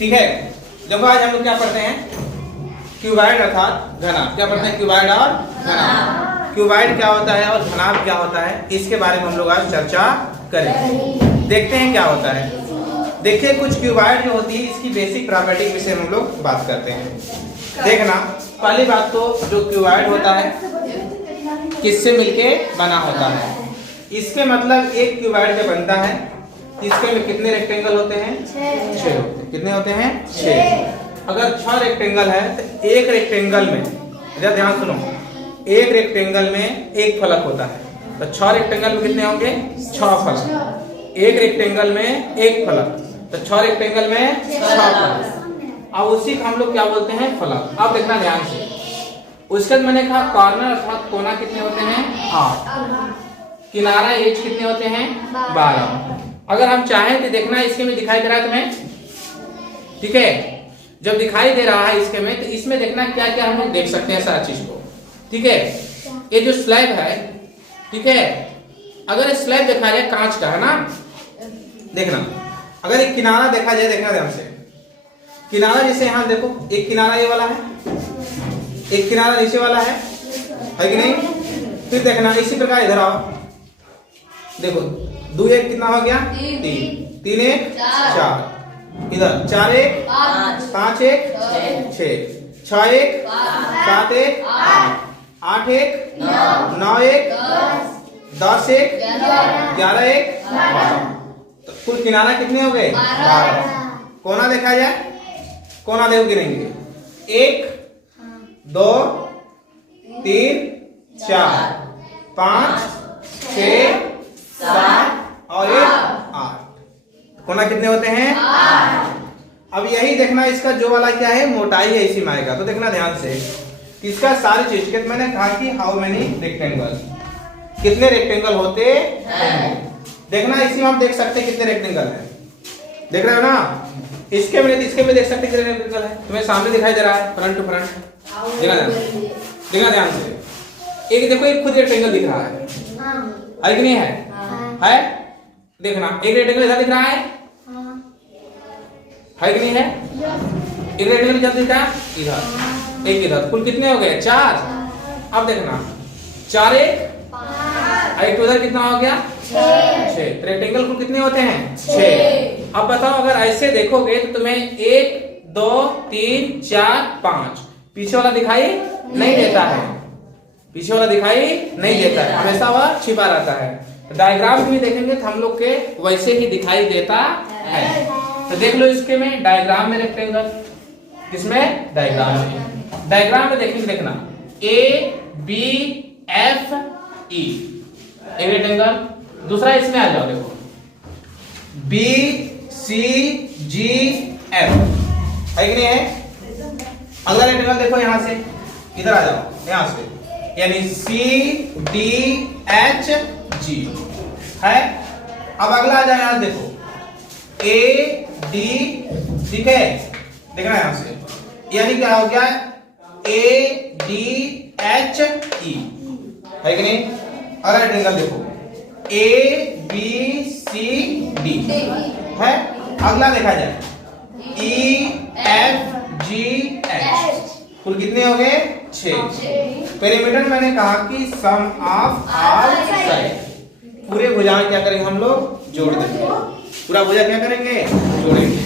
ठीक है। देखो आज हम लोग क्या पढ़ते हैं, क्यूबॉइड अर्थात घनाभ। क्या पढ़ते हैं, क्यूबॉइड और घनाभ। क्यूबॉइड क्या होता है और घनाभ क्या होता है, इसके बारे में हम लोग आज चर्चा करेंगे। देखते हैं क्या होता है। देखिए कुछ क्यूबॉइड जो होती है इसकी बेसिक प्रॉपर्टी के विषय में हम लोग बात करते हैं। देखना, पहली बात तो जो क्यूबॉइड होता है किससे मिलके बना होता है। इसके मतलब एक क्यूबॉइड जब बनता है इसके में कितने रेक्टेंगल होते हैं, 6 होते हैं। कितने होते हैं, 6। अगर 6 रेक्टेंगल है तो एक रेक्टेंगल में, जरा ध्यान सुनो, एक रेक्टेंगल में एक फलक होता है। तो 6 रेक्टेंगल में कितने होंगे, 6 फलक। एक रेक्टेंगल में एक फलक, तो 6 रेक्टेंगल में 6 फलक। अब उसी को हम लोग क्या बोलते हैं, फलक। अब देखना ध्यान से, उसके बाद मैंने कहा कॉर्नर अर्थात कोना कितने होते हैं, 8। किनारा एज कितने होते हैं, 12। अगर हम चाहें तो देखना इसके में दिखाई दे रहा है तुम्हें, ठीक है। जब दिखाई दे रहा है इसके में तो इसमें देखना क्या क्या हम लोग देख सकते हैं सारी चीज को, ठीक है। ये जो स्लैब है, ठीक है, अगर ये स्लैब देखा जाए कांच का है ना, देखना अगर एक किनारा देखा जाए, देखना ध्यान से, किनारा जैसे यहाँ देखो, एक किनारा ये वाला है, एक किनारा नीचे वाला है कि नहीं। फिर देखना इसी प्रकार इधर आओ, देखो 2 1 कितना हो गया, 3 3 1 4, इधर 4 1 5 1 6 6 1 7 1 8 1 9 1 10 1 11 1 12। तो कुल किनारा कितने हो गए, 12। कोना देखा जाए, कोना देखो गिनेंगे, 1 2 3 4 5 6 7 और 8। कोना कितने होते हैं, 8। अब यही देखना इसका जो वाला क्या है, मोटाई है इसी में आएगा। तो देखना ध्यान से, इसका सारी चीज के मैंने कहा कि हाउ मेनी रेक्टेंगल, कितने रेक्टेंगल होते हैं। देखना इसी में हम देख सकते हैं कितने रेक्टेंगल है, देख रहे हो ना। इसके में इसके में देख सकते हैं कितने रेक्टेंगल है, तुम्हें सामने दिखाई दे रहा है, फ्रंट टू फ्रंट। देखना ध्यान से, एक देखो एक खुद रेक्टेंगल दिख रहा है कि नहीं है देखना एक रेक्टेंगल इधर दिख रहा है कि नहीं है। एक रेक्टेंगल इधर दिख रहा है, इधर एक इधर, कुल कितने हो गए, 4। अब देखना 4 1 उधर कितना हो गया, 6। रेक्टेंगल कुल कितने होते हैं, 6। अब बताओ अगर ऐसे देखोगे तो तुम्हें 1 2 3 4 5 पीछे वाला दिखाई नहीं देता है, पीछे वाला दिखाई नहीं देता है, हमेशा वह छिपा रहता है। डायग्राम में देखेंगे तो हम लोग के वैसे ही दिखाई देता है। तो देख लो इसके में डायग्राम में रेक्टेंगल, किसमें, डायग्राम में देखेंगे, देखना A B F E एक रेक्टेंगल। दूसरा इसमें आ जाओ, देखो B C G F है कि नहीं है। अगला रेक्टेंगल देखो, यहां से इधर आ जाओ, यहां से, यानी C D H G है। अब अगला आ जाए, यहां देखो A D, ठीक है, देखना यहां से, यानी क्या हो गया, A D H E है कि नहीं। अगला रेक्टेंगल देखो A B C D है। अगला देखा जाए E F G H, कुल कितने हो गए, 6। पेरीमीटर मैंने कहा कि सम ऑफ ऑल साइड, पूरे भुजाएं क्या करेंगे हम लोग, जोड़ देंगे। पूरा भुजा क्या करेंगे, जोड़ेंगे।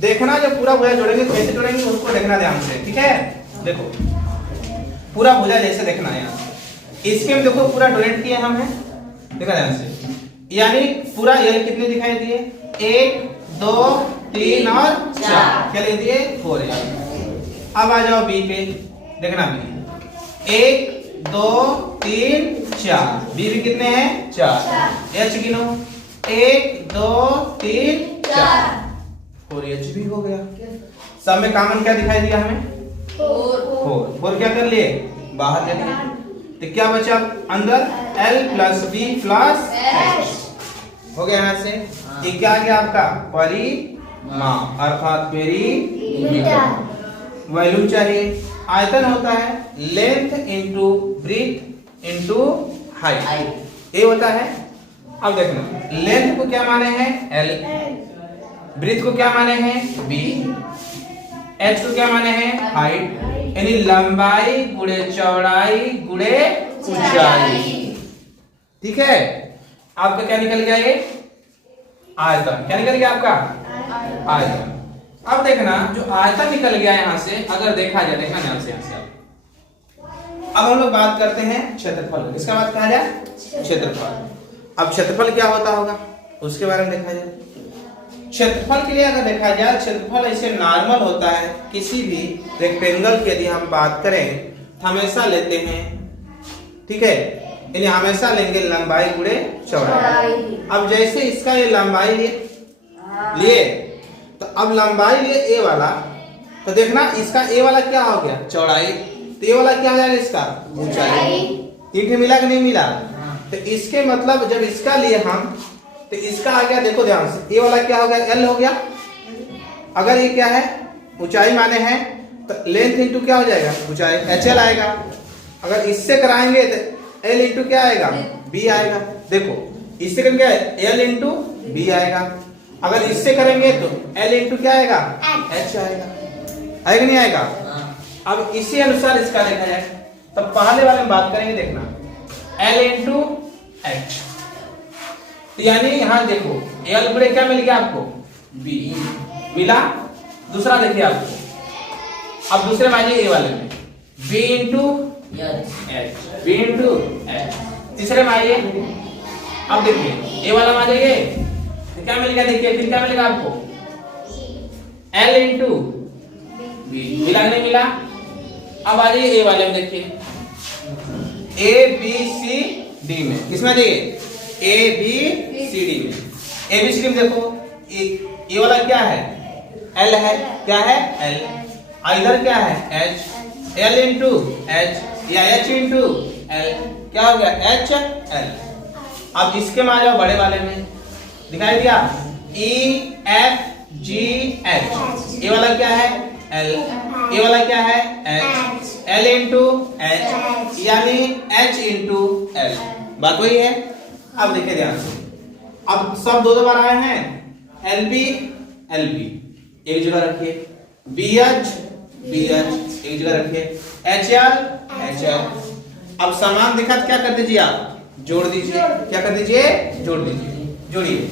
देखना जब पूरा भुजा जोड़ेंगे कैसे जोड़ेंगे उसको देखना ध्यान से, ठीक है। देखो पूरा भुजा जैसे देखना है, यहाँ इसके में देखो पूरा डोनेट किया हमने, देखना ध्यान से, यानी पूरा ये कितने दिखाई दिए, 1 2 3 और 4, क्या ले दिए, 4। अब आ जाओ बी पे, देखना बी 1 2 3 4, बी भी कितने हैं, 4। एच गिनो 1 2 3 4, और एच भी हो गया। सब में कॉमन क्या दिखाई दिया हमें, 4 क्या कर लिए, बाहर ले लिए। तो क्या बचा अंदर, L + B + H हो गया। यहाँ से ये क्या आ गया आपका, परिमाप अर्थात पेरीमीटर। वॉल्यूम चाहिए, आयतन होता है length into breadth into height, ये होता है। अब देखना लेंथ को क्या माने हैं, L, ब्रीथ को क्या माने हैं बी, एच को क्या माने हैं हाइट, यानी लंबाई गुणे चौड़ाई गुणे ऊंचाई। ठीक है, आपका क्या निकल गया ये आयतन। क्या निकल गया आपका आयतन। अब देखना जो आयतन निकल गया यहां से, अगर देखा जाए, देखना ध्यान से यहां से। अब हम लोग बात करते हैं क्षेत्रफल। इसका बात कहा जाए क्षेत्रफल। अब क्षेत्रफल क्या होता होगा उसके बारे में देखा जाए। क्षेत्रफल के लिए अगर देखा जाए, क्षेत्रफल ऐसे नॉर्मल होता है किसी भी रेक्टेंगल की यदि हम बात करें हमेशा लेते हैं, ठीक है, यानी हमेशा लेंगे लंबाई गुणे चौड़ाई। अब जैसे इसका ये लंबाई लिए तो अब लंबाई लिए ए वाला, तो देखना इसका ए वाला क्या हो गया चौड़ाई, तो ये वाला क्या हो जाएगा इसका ऊंचाई। ठीक मिला कि नहीं मिला? तो इसके मतलब जब इसका लिए हम, तो इसका आ गया, देखो ध्यान से, ये वाला क्या हो गया एल हो गया। अगर ये क्या है ऊंचाई माने हैं तो लेंथ इंटू क्या हो जाएगा ऊंचाई एच एल आएगा। अगर इससे कराएंगे तो एल इंटू क्या आएगा बी आएगा। देखो इससे करेंगे एल इंटू बी आएगा, अगर इससे करेंगे तो एल इंटू क्या आएगा एच आएगा। आएगा नहीं आएगा? अब इसी अनुसार इसका देखा जाए तो पहले वाले में बात करेंगे, देखना एल इंटू एच, तो यानी यहां देखो एल गुणे क्या मिल गया आपको बी मिला। दूसरा देखिए आपको, अब दूसरे में आइए ए वाले में B into H, B into H. तीसरे में आइए, अब देखिए ए वाला में आ जाइए तो क्या मिल गया, देखिए फिर क्या मिलेगा आपको एल इंटू बी, मिला नहीं मिला? अब आ जाइए ए वाले में, देखिए ए बी सी डी में, किसमें देखिए ए बी सी डी में। ए बी सी डी में देखो ये वाला क्या है एल है, क्या है एल, इधर क्या है एच, एल इंटू एच या एच इंटू एल, क्या हो गया एच एल। अब इसके में आ जाओ बड़े वाले में, दिखाई दिया ई एफ जी एच, ये वाला क्या है एल, ये वाला क्या है एच, एल इंटू एच यानी एच इंटू एल, बात वही है। अब देखिए ध्यान से, अब सब दो बार आए हैं, एल बी एक जगह रखिए, बी एच एक जगह रखिए, एच एल। अब समान दिखा तो क्या कर दीजिए आप जोड़ दीजिए, क्या कर दीजिए जोड़ दीजिए, जोड़िए,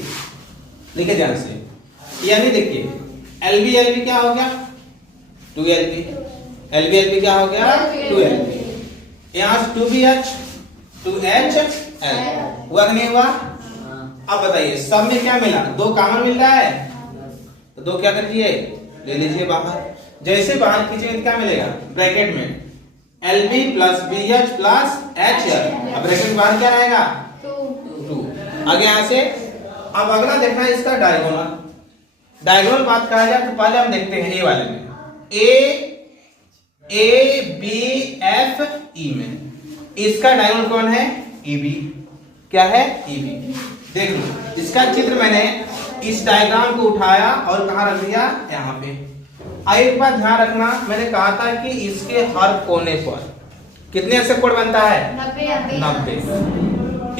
लिखे ध्यान से। यानी देखिए एल बी क्या हो गया 2LB, LB क्या हो गया 2LB, यहाँ से 2BH 2HL हुआ कि नहीं हुआ? अब बताइए सब में क्या मिला, दो कॉमन मिल रहा है तो दो क्या कर लीजिए ले लीजिए बाहर। जैसे बाहर खींचेंगे क्या मिलेगा ब्रैकेट में LB plus BH plus HL, अब ब्रैकेट बाहर क्या रहेगा 2। आगे यहाँ से अब अगला देखना है इसका डायगोनल बात कहा जाए तो पहले हम देखते हैं ए वाले में, ए बी एफ ई में इसका डायगोनल कौन है EB, क्या है EB। देख लो इसका चित्र मैंने इस डायग्राम को उठाया और कहां रख दिया यहाँ पे। एक बात ध्यान रखना, मैंने कहा था कि इसके हर कोने पर कितने से कोण बनता है 90।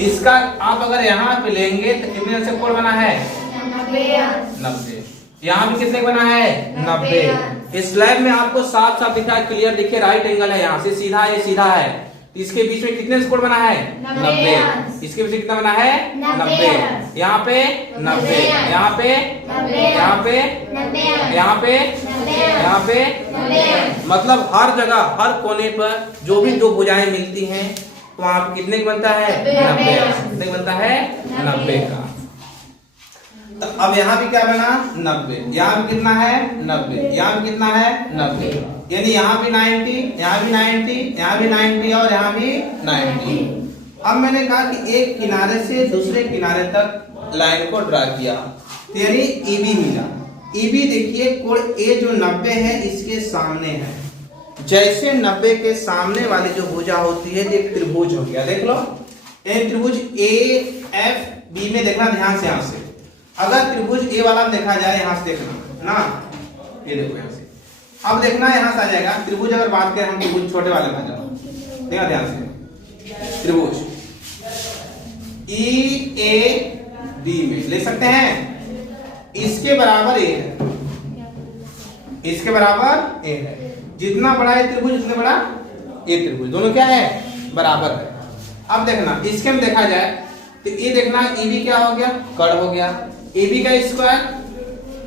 इसका आप अगर यहाँ पे लेंगे तो कितने से कोण बना है 90। यहाँ पे कितने बना है 90। इस स्लैब में आपको साफ साफ दिखा है, क्लियर दिखे, राइट एंगल है, यहाँ से सीधा ये सीधा है, इसके बीच में कितने कोण बना है 90। इसके बीच में कितना बना है 90, यहाँ पे 90, यहाँ पे 90, यहाँ पे 90, यहाँ पे 90, यहाँ पे 90। मतलब हर जगह हर कोने पर जो भी दो भुजाएं मिलती हैं तो वहां पे कितने का बनता है 90, कितने बनता है 90 का। तो अब यहाँ भी क्या बना 90, यहाँ भी कितना है 90, यहाँ भी कितना है 90, यानी यहाँ भी 90, यहाँ भी 90, यहाँ भी 90 और यहाँ भी 90। अब मैंने कहा कि एक किनारे से दूसरे किनारे तक लाइन को ड्रा किया तो यानी EB मिला। EB देखिए कोण A जो 90 है इसके सामने है, जैसे 90 के सामने वाली जो भुजा होती है एक त्रिभुज हो गया, देख लो एक त्रिभुज AFB में देखना ध्यान से। यहाँ से अगर त्रिभुज A वाला देखा जाए यहाँ से देखना ना, ये देखो यहाँ से, अब देखना यहाँ से आ जाएगा त्रिभुज। अगर बात करें हम त्रिभुज छोटे वाले में जाओ, देखना ध्यान से, त्रिभुज EAB में ले सकते हैं इसके बराबर ए है, इसके बराबर ए है। जितना बड़ा है त्रिभुज उतने बड़ा ए त्रिभुज, दोनों क्या है, बराबर है। अब देखना इसके हम देखा जाए तो ये देखना ए बी क्या हो गया, कड़ हो गया। ए बी का स्क्वायर,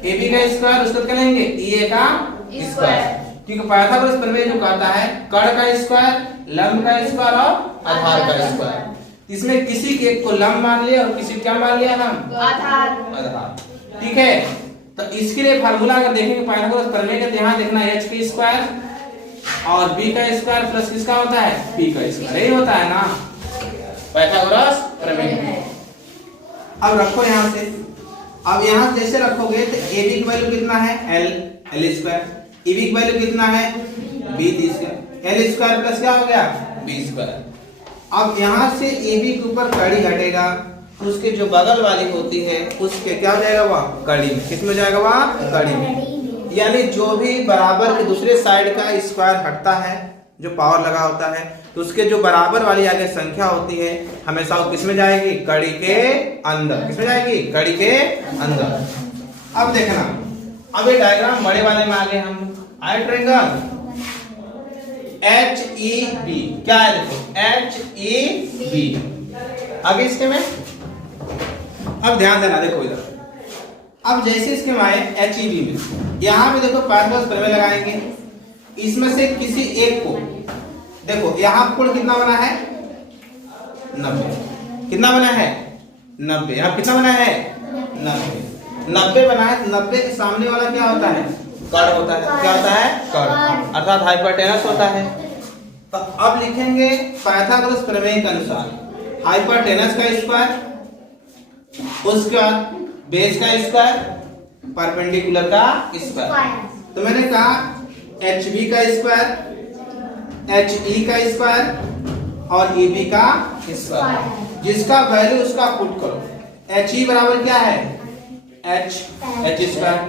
ए बी का स्क्वायर उसको क्या लेंगे, ए का स्क्वायर, क्योंकि पाइथागोरस प्रमेय जो कहता है कड़ का स्क्वायर, लंब का स्क्वायर और आधार का स्क्वायर। इसमें किसी के एक को लंब मान लिया और किसी क्या मान लिया हम, आधार। ठीक है, तो इसके लिए फार्मूला अगर देखेंगे पाइथागोरस प्रमेय का, यहाँ देखना h का स्क्वायर और b का स्क्वायर प्लस किसका होता है, p का स्क्वायर, यही होता है ना पाइथागोरस प्रमेय। अब रखो यहाँ से, अब यहाँ जैसे रखोगे तो ab की वैल्यू कितना है, l स्क्वायर, eb की वैल्यू कितना है, b square, l square plus क्या हो गया, b स्क्वायर। अब यहाँ से ab के ऊपर कड़ी हटेगा, उसके जो बगल वाली होती है उसके क्या हो जाएगा, वह कड़ी में, किसमें जाएगा, वह कड़ी में। यानी जो भी बराबर के दूसरे साइड का स्क्वायर हटता है, जो पावर लगा होता है, तो उसके जो बराबर वाली आगे संख्या होती है हमेशा वो किसमें जाएगी, कड़ी के अंदर, किसमें जाएगी, कड़ी के अंदर। अब देखना, अब ये डायग्राम बड़े वाले में आगे हम आए, ट्रायंगल HEB क्या है, देखो HEB। आगे इसके में अब ध्यान देना, देखो इधर, अब जैसे इसके में आए HEB में, यहाँ पे देखो पाइथागोरस प्रमेय लगाएंगे, इसमें से किसी एक को देखो, यहाँ कोण कितना बना है, 90, कितना बना है, 90, यहाँ कितना बना है, 90 बना है। 90 के सामने वाला क्या होता है, कड़ होता है, क्या होता है, कड़, अर्थात हाइपोटेनस होता है। तो अब लिखेंगे पाइथागोरस प्रमेय के अनुसार हाइपोटेनस का स्क्वायर, उसके बाद बेस का स्क्वायर, परपेंडिकुलर का स्क्वायर। तो मैंने कहा HB का स्क्वायर, HE का स्क्वायर और EB का स्क्वायर, जिसका वैल्यू उसका पुट करो। HE बराबर क्या है, H स्क्वायर,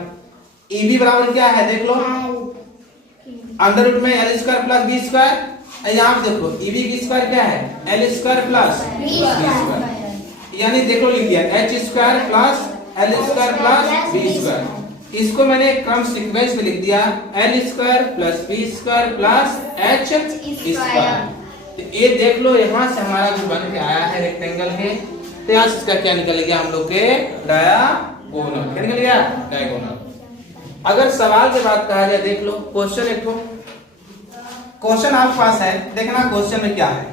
EB बराबर क्या है, देख लो, अंडर रूट में L square plus B square. यहाँ पे देखो EB की स्क्वायर क्या है, L square plus B square, यानी देखो लिख दिया H square plus L square plus B square. इसको मैंने क्रम सीक्वेंस में लिख दिया, L square plus B square plus H square. तो ये देख लो यहाँ से हमारा जो बन के आया है रेक्टेंगल है, तो यहाँ से इसका क्या निकल गया, हम लोग के डायगोनल, क्या निकल गया, डायगोनल। अगर सवाल की बात कहा जाए, देख लो क्वेश्चन, एक क्वेश्चन आपके पास है, देखना क्वेश्चन में क्या है।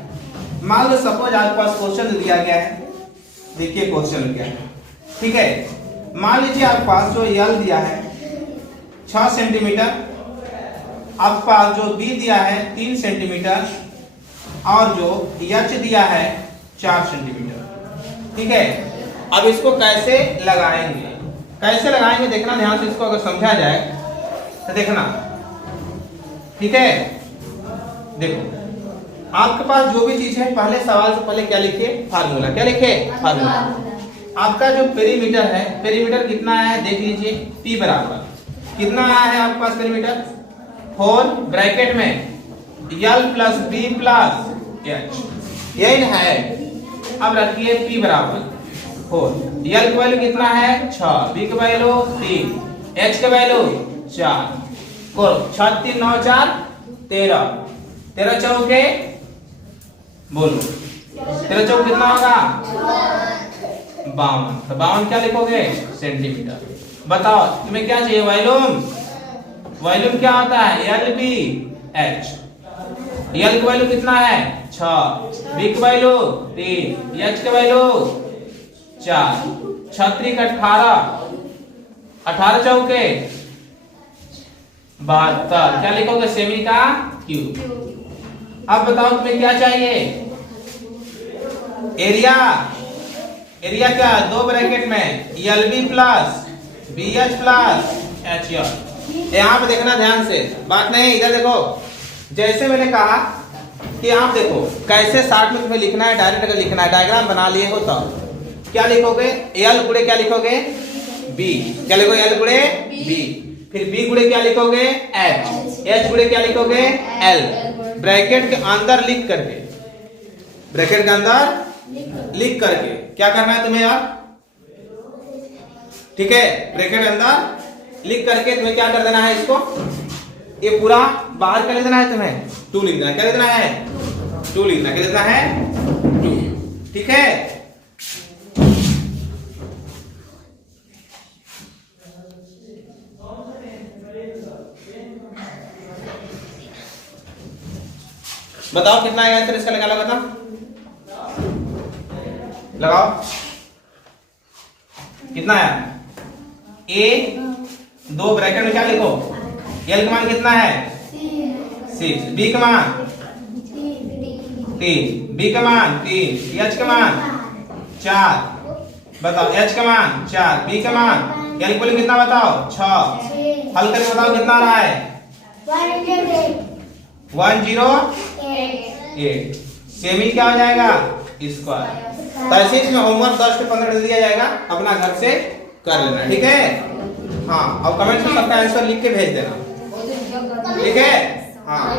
मान लो सपोज आपके पास क्वेश्चन दिया गया है, देखिए क्वेश्चन क्या है, ठीक है। मान लीजिए आपके पास जो यल दिया है 6 सेंटीमीटर, आपके पास जो बी दिया है 3 सेंटीमीटर और जो एच दिया है 4 सेंटीमीटर, ठीक है। अब इसको कैसे लगाएंगे, कैसे लगाएंगे देखना ध्यान से, इसको अगर समझा जाए तो देखना, ठीक है। देखो आपके पास जो भी चीज है, पहले सवाल से पहले क्या लिखे, फार्मूला, क्या लिखे, फार्मूला। आपका जो पेरीमीटर है, पेरीमीटर कितना है देख लीजिए, P बराबर कितना आया है आपके पास पेरीमीटर, 4 ब्रैकेट में L plus B plus H, यही है। अब रखिए P बराबर 4, L का वैल्यू कितना है 6, B का वैल्यू 3, H का वैल्यू 4, 6 3 9 4 13, 13 चौके बोलो, 13 चौक कितना होगा, 52। तो 52 क्या लिखोगे, सेंटीमीटर। बताओ तुम्हें क्या चाहिए, वॉल्यूम, वॉल्यूम क्या होता है, LBH। L का वैल्यू कितना है 6, B का वैल्यू 3, H का वैल्यू 4, 6 3 18, 18 चौके 72, क्या लिखोगे, सेमी का क्यूब। अब बताओ तुम्हें क्या चाहिए, एरिया, एरिया क्या, 2 ब्रैकेट में LB plus BH plus HL। यहाँ पे देखना ध्यान से, बात नहीं, इधर देखो, जैसे मैंने कहा कि आप देखो कैसे 60 में तुम्हें लिखना है, डायरेक्ट अगर लिखना है, डायग्राम बना लिए हो तो क्या लिखोगे, L गुणे क्या लिखोगे, B, क्या लिखोगे, L गुणे B, फिर B गुणे क्या लिखोगे, H, H गुणे क्या लिखोगे, L, ब्रैकेट के अंदर लिख करके, ब्रैकेट के अंदर लिख करके क्या करना है तुम्हें यार, ठीक है, ब्रैकेट अंदर लिख करके तुम्हें क्या कर देना है, इसको ये पूरा बाहर कर देना है, तुम्हें 2 लिख देना है। क्या लिखना है? 2 लिखना है। क्या लिखना है? 2। ठीक है, बताओ कितना आएगा आंसर इसका, लगा लो, बता लगाओ कितना है। ए 2 ब्रैकेट में क्या लिखो, एल का मान कितना है 6, बी का मान 3, बी का मान 3, एच का मान 4, बताओ एच का मान 4, बी का मान, एल को कितना बताओ 6, हल करके बताओ कितना आ रहा है 108। सेमी क्या हो जाएगा, स्क्वायर। तो ऐसे इसमें होमवर्क 10 से 15 दिया जाएगा, अपना घर से कर लेना, ठीक है। हाँ, और कमेंट में सबका आंसर लिख के भेज देना, ठीक है। हाँ।